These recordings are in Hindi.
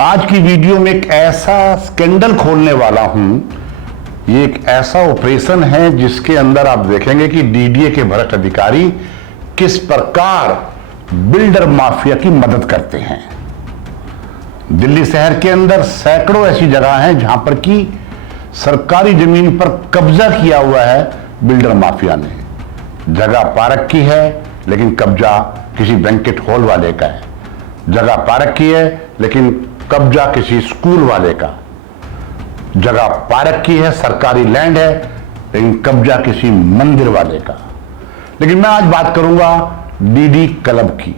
आज की वीडियो में एक ऐसा स्कैंडल खोलने वाला हूं। ये एक ऐसा ऑपरेशन है जिसके अंदर आप देखेंगे कि डीडीए के भ्रष्ट अधिकारी किस प्रकार बिल्डर माफिया की मदद करते हैं। दिल्ली शहर के अंदर सैकड़ों ऐसी जगह हैं जहां पर कि सरकारी जमीन पर कब्जा किया हुआ है बिल्डर माफिया ने। जगह पार्क की है लेकिन कब्जा किसी बैंकेट हॉल वाले का है। जगह पार्क की है लेकिन कब्जा किसी स्कूल वाले का। जगह पार्क की है, सरकारी लैंड है, लेकिन कब्जा किसी मंदिर वाले का। लेकिन मैं आज बात करूंगा डीडी क्लब की।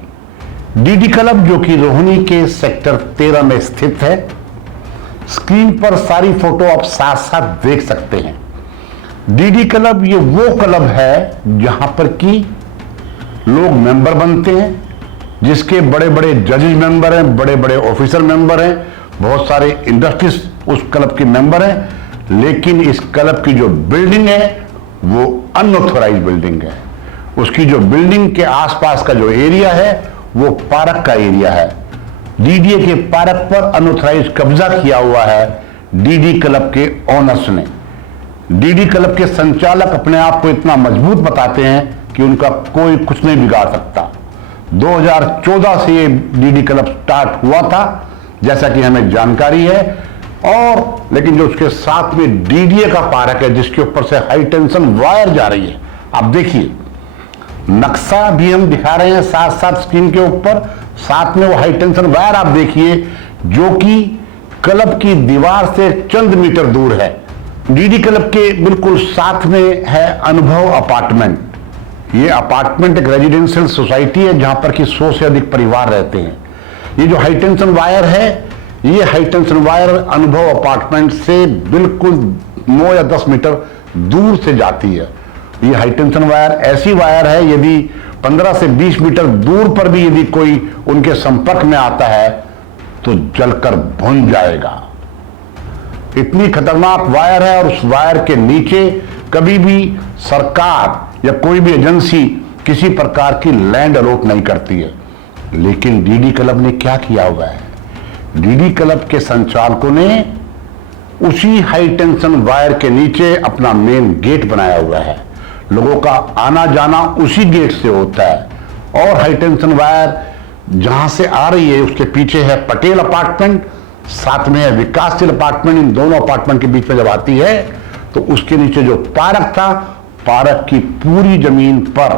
डीडी क्लब जो कि रोहिणी के सेक्टर 13 में स्थित है। स्क्रीन पर सारी फोटो आप साथ साथ देख सकते हैं। डीडी क्लब ये वो क्लब है जहां पर कि लोग मेंबर बनते हैं, जिसके बड़े बड़े जजेस मेंबर हैं, बड़े बड़े ऑफिसर मेंबर हैं, बहुत सारे इंडस्ट्रीज उस क्लब के मेंबर हैं। लेकिन इस क्लब की जो बिल्डिंग है वो अनऑथोराइज्ड बिल्डिंग है। उसकी जो बिल्डिंग के आसपास का जो एरिया है वो पार्क का एरिया है। डीडीए के पार्क पर अनऑथोराइज्ड कब्जा किया हुआ है डीडी क्लब के ओनर्स ने। डीडी क्लब के संचालक अपने आप को इतना मजबूत बताते हैं कि उनका कोई कुछ नहीं बिगाड़ सकता। 2014 से ये डीडी क्लब स्टार्ट हुआ था जैसा कि हमें जानकारी है। और लेकिन जो उसके साथ में डीडीए का पार्क है जिसके ऊपर से हाई टेंशन वायर जा रही है, आप देखिए नक्शा भी हम दिखा रहे हैं साथ साथ स्क्रीन के ऊपर, साथ में वो हाई टेंशन वायर आप देखिए जो कि क्लब की दीवार से चंद मीटर दूर है। डीडी क्लब के बिल्कुल साथ में है अनुभव अपार्टमेंट। ये अपार्टमेंट एक रेजिडेंशियल सोसाइटी है जहां पर कि 100 से अधिक परिवार रहते हैं। ये जो हाई टेंशन वायर है, ये हाई टेंशन वायर अनुभव अपार्टमेंट से बिल्कुल 9 या 10 मीटर दूर से जाती है। ये हाई टेंशन वायर ऐसी वायर है यदि 15 से 20 मीटर दूर पर भी यदि कोई उनके संपर्क में आता है तो जलकर भुन जाएगा। इतनी खतरनाक वायर है। और उस वायर के नीचे कभी भी सरकार या कोई भी एजेंसी किसी प्रकार की लैंड अलॉट नहीं करती है। लेकिन डीडी क्लब ने क्या किया हुआ है, डीडी क्लब के संचालकों ने उसी हाई टेंशन वायर के नीचे अपना मेन गेट बनाया हुआ है। लोगों का आना जाना उसी गेट से होता है। और हाई टेंशन वायर जहां से आ रही है उसके पीछे है पटेल अपार्टमेंट, साथ में है विकासशील अपार्टमेंट। इन दोनों अपार्टमेंट के बीच में जब आती है तो उसके नीचे जो पार्क था, पार्क की पूरी जमीन पर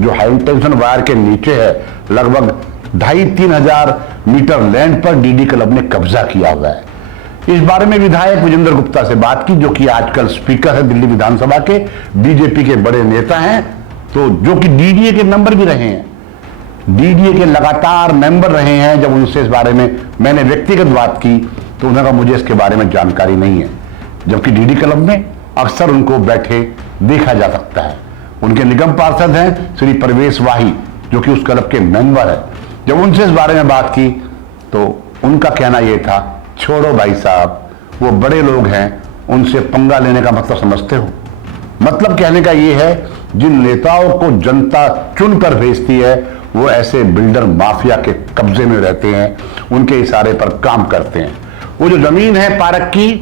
जो हाई टेंशन वायर के नीचे है लगभग 2,500-3 हजार मीटर लैंड पर डीडी क्लब ने कब्जा किया हुआ है। इस बारे में विधायक विजेंद्र गुप्ता से बात की, जो कि आजकल स्पीकर है दिल्ली विधानसभा के, बीजेपी के बड़े नेता हैं, तो जो कि डीडीए के मेंबर भी रहे हैं, डीडीए के लगातार मेंबर रहे हैं। जब उनसे इस बारे में मैंने व्यक्तिगत बात की तो उन्होंने कहा मुझे इसके बारे में जानकारी नहीं है। जबकि डीडी क्लब में अक्सर उनको बैठे देखा जा सकता है। उनके निगम पार्षद हैं श्री परवेश वाही जो कि उस क्लब के मेंबर है। जब उनसे इस बारे में बात की तो उनका कहना यह था, छोड़ो भाई साहब, वो बड़े लोग हैं, उनसे पंगा लेने का मतलब समझते हो। मतलब कहने का यह है जिन नेताओं को जनता चुनकर भेजती है वो ऐसे बिल्डर माफिया के कब्जे में रहते हैं, उनके इशारे पर काम करते हैं। वो जो जमीन है पार्क की,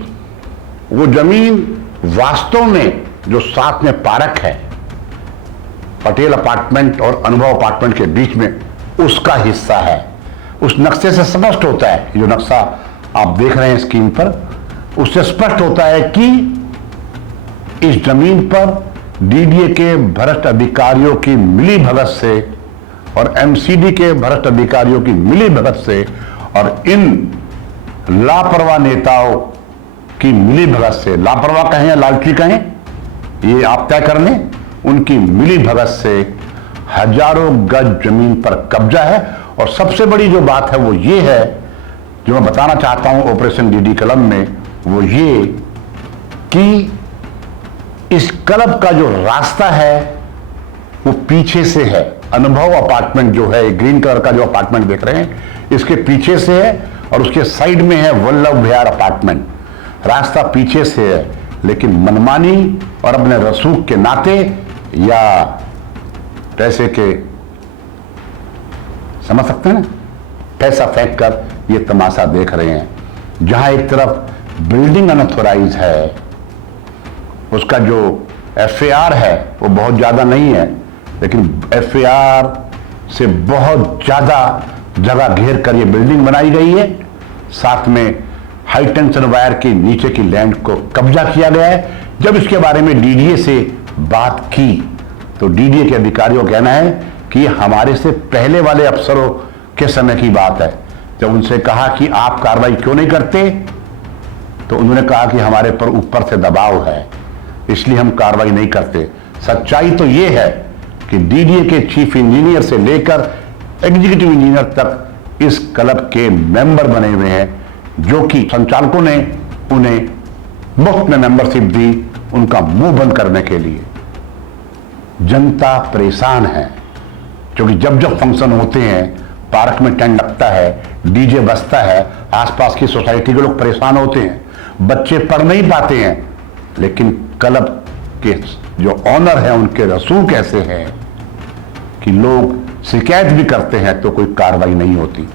वो जमीन वास्तव में जो साथ में पार्क है पटेल अपार्टमेंट और अनुभव अपार्टमेंट के बीच में, उसका हिस्सा है। उस नक्शे से स्पष्ट होता है, जो नक्शा आप देख रहे हैं स्क्रीन पर, उससे स्पष्ट होता है कि इस जमीन पर डीडीए के भ्रष्ट अधिकारियों की मिली भगत से और एमसीडी के भ्रष्ट अधिकारियों की मिली भगत से और इन लापरवाह नेताओं की मिली भगत से, लापरवाह कहें या लालची कहें ये आप तय कर लें, उनकी मिली भगत से हजारों गज जमीन पर कब्जा है। और सबसे बड़ी जो बात है वो ये है, जो मैं बताना चाहता हूं ऑपरेशन डीडी क्लब में, वो ये कि इस क्लब का जो रास्ता है वो पीछे से है। अनुभव अपार्टमेंट जो है, ग्रीन कलर का जो अपार्टमेंट देख रहे हैं, इसके पीछे से है और उसके साइड में है वल्लभ विहार अपार्टमेंट। रास्ता पीछे से है, लेकिन मनमानी और अपने रसूख के नाते या पैसे के, समझ सकते हैं ना, पैसा फेंक कर ये तमाशा देख रहे हैं, जहां एक तरफ बिल्डिंग अनऑथोराइज है, उसका जो एफएआर है वो बहुत ज्यादा नहीं है, लेकिन एफएआर से बहुत ज्यादा जगह घेर कर ये बिल्डिंग बनाई गई है। साथ में हाई टेंशन वायर के नीचे की लैंड को कब्जा किया गया है। जब इसके बारे में डीडीए से बात की तो डीडीए के अधिकारियों का कहना है कि हमारे से पहले वाले अफसरों के समय की बात है। जब उनसे कहा कि आप कार्रवाई क्यों नहीं करते, तो उन्होंने कहा कि हमारे पर ऊपर से दबाव है, इसलिए हम कार्रवाई नहीं करते। सच्चाई तो यह है कि डीडीए के चीफ इंजीनियर से लेकर एग्जीक्यूटिव इंजीनियर तक इस क्लब के मेंबर बने हुए हैं, जो कि संचालकों ने उन्हें मुफ्त में मेंबरशिप दी उनका मुंह बंद करने के लिए। जनता परेशान है, क्योंकि जब जब फंक्शन होते हैं, पार्क में टेंट लगता है, डीजे बजता है, आसपास की सोसाइटी के लोग परेशान होते हैं, बच्चे पढ़ नहीं पाते हैं, लेकिन क्लब के जो ऑनर हैं उनके रसूख ऐसे हैं कि लोग शिकायत भी करते हैं तो कोई कार्रवाई नहीं होती।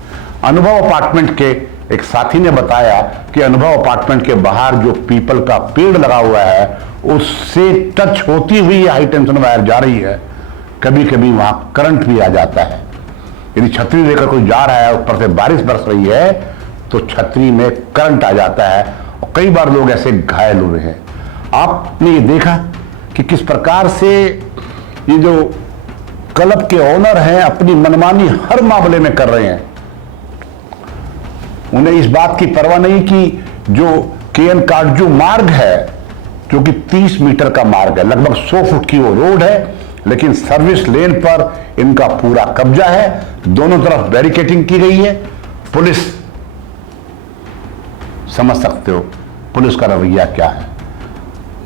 अनुभव अपार्टमेंट के एक साथी ने बताया कि अनुभव अपार्टमेंट के बाहर जो पीपल का पेड़ लगा हुआ है उससे टच होती हुई हाई टेंशन वायर जा रही है। कभी कभी वहां करंट भी आ जाता है। यदि छतरी लेकर कोई जा रहा है, ऊपर से बारिश बरस रही है, तो छतरी में करंट आ जाता है और कई बार लोग ऐसे घायल हुए हैं। आपने ये देखा कि किस प्रकार से ये जो क्लब के ओनर हैं अपनी मनमानी हर मामले में कर रहे हैं। उन्हें इस बात की परवाह नहीं कि जो केएन काटजू मार्ग है, जो कि 30 मीटर का मार्ग है, लगभग 100 फुट की वो रोड है, लेकिन सर्विस लेन पर इनका पूरा कब्जा है। दोनों तरफ बैरिकेडिंग की गई है। पुलिस, समझ सकते हो पुलिस का रवैया क्या है।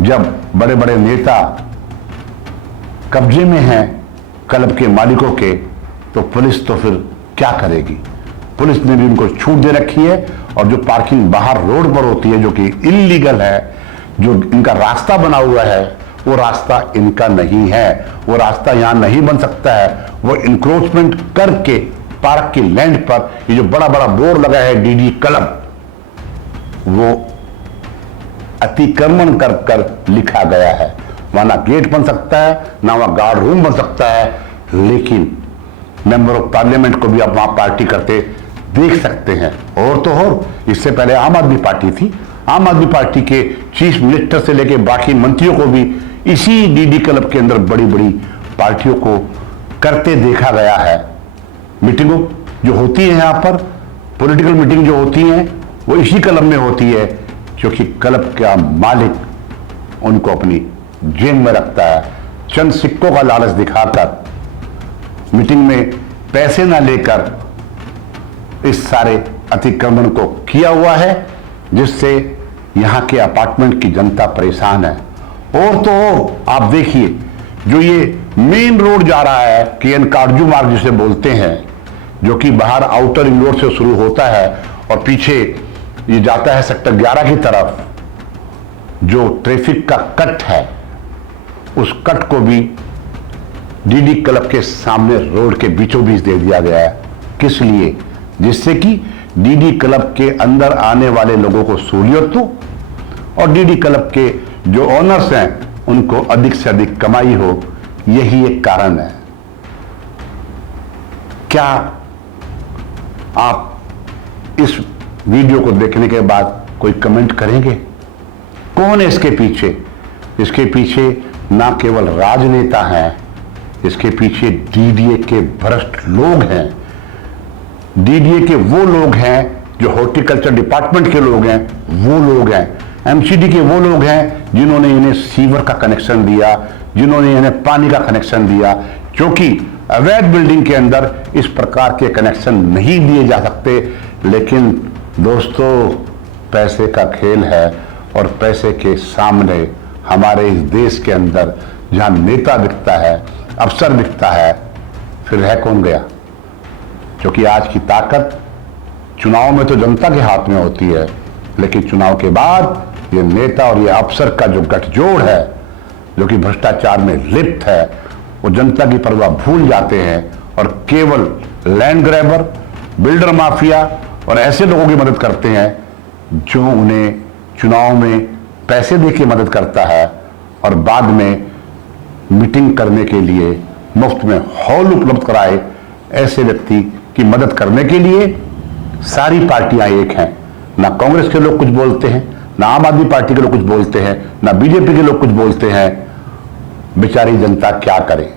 जब बड़े बड़े नेता कब्जे में हैं क्लब के मालिकों के, तो पुलिस तो फिर क्या करेगी। पुलिस ने भी उनको छूट दे रखी है, और जो पार्किंग बाहर रोड पर होती है जो कि इल्लीगल है, जो इनका रास्ता बना हुआ है, वो रास्ता इनका नहीं है, वो रास्ता यहां नहीं बन सकता है। वो इंक्रोचमेंट करके पार्क की लैंड पर ये जो बड़ा बड़ा बोर्ड लगा है डीडी क्लब, वो अतिक्रमण कर कर लिखा गया है। वहां ना गेट बन सकता है, ना वहां गार्ड रूम बन सकता है, लेकिन मेंबर ऑफ पार्लियामेंट को भी आप वहां पार्टी करते देख सकते हैं। और तो और, इससे पहले आम आदमी पार्टी थी, आम आदमी पार्टी के चीफ मिनिस्टर से लेकर बाकी मंत्रियों को भी इसी डीडी क्लब के अंदर बड़ी बड़ी पार्टियों को करते देखा गया है। मीटिंगों जो होती है यहाँ पर, पॉलिटिकल मीटिंग जो होती है, वो इसी क्लब में होती है, क्योंकि क्लब का मालिक उनको अपनी जेब में रखता है। चंद सिक्कों का लालच दिखाकर, मीटिंग में पैसे ना लेकर इस सारे अतिक्रमण को किया हुआ है, जिससे यहां के अपार्टमेंट की जनता परेशान है। और तो आप देखिए, जो ये मेन रोड जा रहा है, केएन काटजू मार्ग जिसे बोलते हैं, जो कि बाहर आउटर रिंग रोड से शुरू होता है और पीछे ये जाता है सेक्टर 11 की तरफ, जो ट्रैफिक का कट है, उस कट को भी डीडी क्लब के सामने रोड के बीचों बीच दे दिया गया है। किस लिए? जिससे कि डीडी क्लब के अंदर आने वाले लोगों को सहूलियत हो और डीडी क्लब के जो ओनर्स हैं उनको अधिक से अधिक कमाई हो। यही एक कारण है। क्या आप इस वीडियो को देखने के बाद कोई कमेंट करेंगे? कौन है इसके पीछे? इसके पीछे ना केवल राजनेता हैं, इसके पीछे डीडीए के भ्रष्ट लोग हैं। डीडीए के वो लोग हैं जो हॉर्टिकल्चर डिपार्टमेंट के लोग हैं, वो लोग हैं। एमसीडी के वो लोग हैं जिन्होंने इन्हें सीवर का कनेक्शन दिया, जिन्होंने इन्हें पानी का कनेक्शन दिया, क्योंकि अवैध बिल्डिंग के अंदर इस प्रकार के कनेक्शन नहीं दिए जा सकते। लेकिन दोस्तों, पैसे का खेल है और पैसे के सामने हमारे इस देश के अंदर जहां नेता दिखता है, अफसर दिखता है, फिर रह कौन गया? क्योंकि आज की ताकत चुनाव में तो जनता के हाथ में होती है, लेकिन चुनाव के बाद ये नेता और ये अफसर का जो गठजोड़ है, जो कि भ्रष्टाचार में लिप्त है, वो जनता की परवाह भूल जाते हैं और केवल लैंड ग्रैबर, बिल्डर माफिया और ऐसे लोगों की मदद करते हैं जो उन्हें चुनाव में पैसे दे के मदद करता है और बाद में मीटिंग करने के लिए मुफ्त में हॉल उपलब्ध कराए। ऐसे व्यक्ति की मदद करने के लिए सारी पार्टियां एक हैं। ना कांग्रेस के लोग कुछ बोलते हैं, ना आम आदमी पार्टी के लोग कुछ बोलते हैं, ना बीजेपी के लोग कुछ बोलते हैं। बेचारी जनता क्या करे।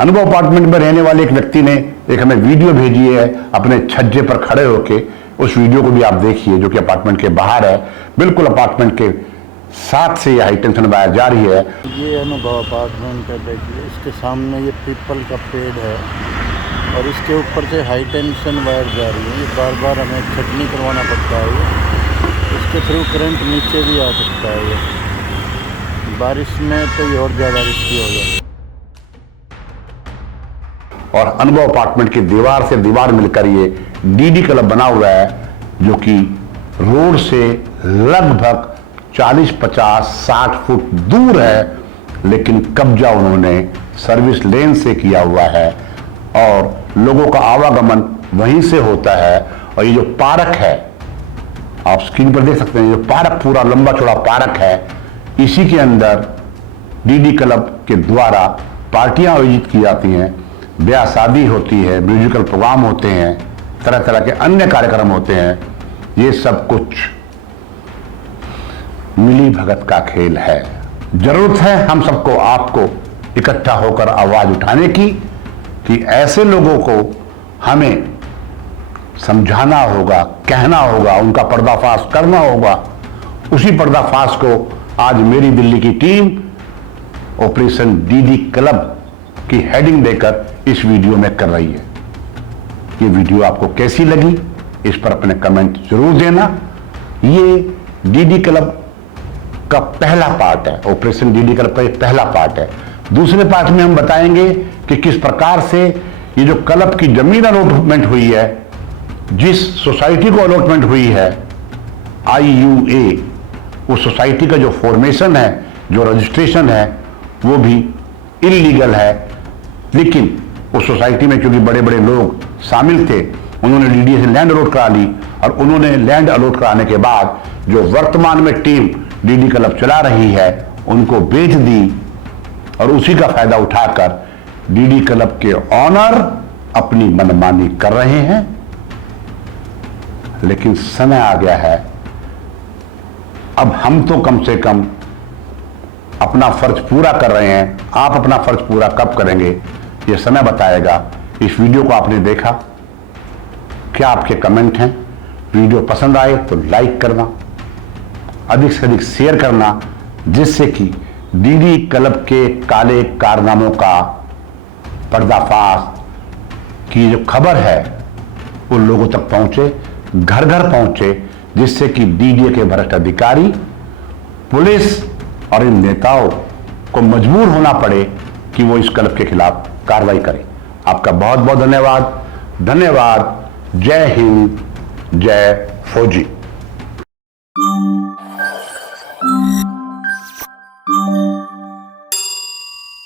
अनुभव अपार्टमेंट में रहने वाले एक व्यक्ति ने एक हमें वीडियो भेजी है अपने छज्जे पर खड़े होके। उस वीडियो को भी आप देखिए, जो कि अपार्टमेंट के बाहर है, बिल्कुल अपार्टमेंट के साथ से ये हाई टेंशन वायर जा रही है। ये अनुभव अपार्टमेंट का देखिए, इसके सामने ये पीपल का पेड़ है और इसके ऊपर से हाई टेंशन वायर जा रही है। ये बार बार हमें छटनी करवाना पड़ता है। इसके थ्रू करंट नीचे भी आ सकता है। ये बारिश में तो ये और ज़्यादा रिस्की हो जाए। और अनुभव अपार्टमेंट की दीवार से दीवार मिलकर ये डीडी क्लब बना हुआ है, जो कि रोड से लगभग 40, 50, 60 फुट दूर है, लेकिन कब्जा उन्होंने सर्विस लेन से किया हुआ है और लोगों का आवागमन वहीं से होता है। और ये जो पार्क है, आप स्क्रीन पर देख सकते हैं, ये पार्क पूरा लंबा चौड़ा पार्क है। इसी के अंदर डीडी क्लब के द्वारा पार्टियां आयोजित की जाती हैं, ब्याह शादी होती है, म्यूजिकल प्रोग्राम होते हैं, तरह तरह के अन्य कार्यक्रम होते हैं। ये सब कुछ मिली भगत का खेल है। जरूरत है हम सबको, आपको इकट्ठा होकर आवाज उठाने की कि ऐसे लोगों को हमें समझाना होगा, कहना होगा, उनका पर्दाफाश करना होगा। उसी पर्दाफाश को आज मेरी दिल्ली की टीम ऑपरेशन डीडी क्लब की हेडिंग देकर इस वीडियो में कर रही है। ये वीडियो आपको कैसी लगी, इस पर अपने कमेंट जरूर देना। ये डीडी क्लब का पहला पार्ट है, ऑपरेशन डीडी क्लब का एक पहला पार्ट है। दूसरे पार्ट में हम बताएंगे कि किस प्रकार से ये जो क्लब की जमीन अलॉटमेंट हुई है, जिस सोसाइटी को अलॉटमेंट हुई है IUA, उस सोसाइटी का जो फॉर्मेशन है, जो रजिस्ट्रेशन है, वो भी इलीगल है। लेकिन उस सोसाइटी में क्योंकि बड़े बड़े लोग शामिल थे, उन्होंने डीडीए से लैंड अलॉट करा ली और उन्होंने लैंड अलॉट कराने के बाद जो वर्तमान में टीम डीडी क्लब चला रही है उनको बेच दी और उसी का फायदा उठाकर डीडी क्लब के ऑनर अपनी मनमानी कर रहे हैं। लेकिन समय आ गया है, अब हम तो कम से कम अपना फर्ज पूरा कर रहे हैं। आप अपना फर्ज पूरा कब करेंगे, ये समय बताएगा। इस वीडियो को आपने देखा, क्या आपके कमेंट हैं? वीडियो पसंद आए तो लाइक करना, अधिक से अधिक शेयर करना, जिससे कि डीडी क्लब के काले कारनामों का पर्दाफाश की जो खबर है वो लोगों तक पहुंचे, घर घर पहुंचे, जिससे कि डीडीए के भ्रष्ट अधिकारी, पुलिस और इन नेताओं को मजबूर होना पड़े कि वो इस क्लब के खिलाफ कार्रवाई करें। आपका बहुत बहुत धन्यवाद। धन्यवाद। जय हिंद, जय फौजी।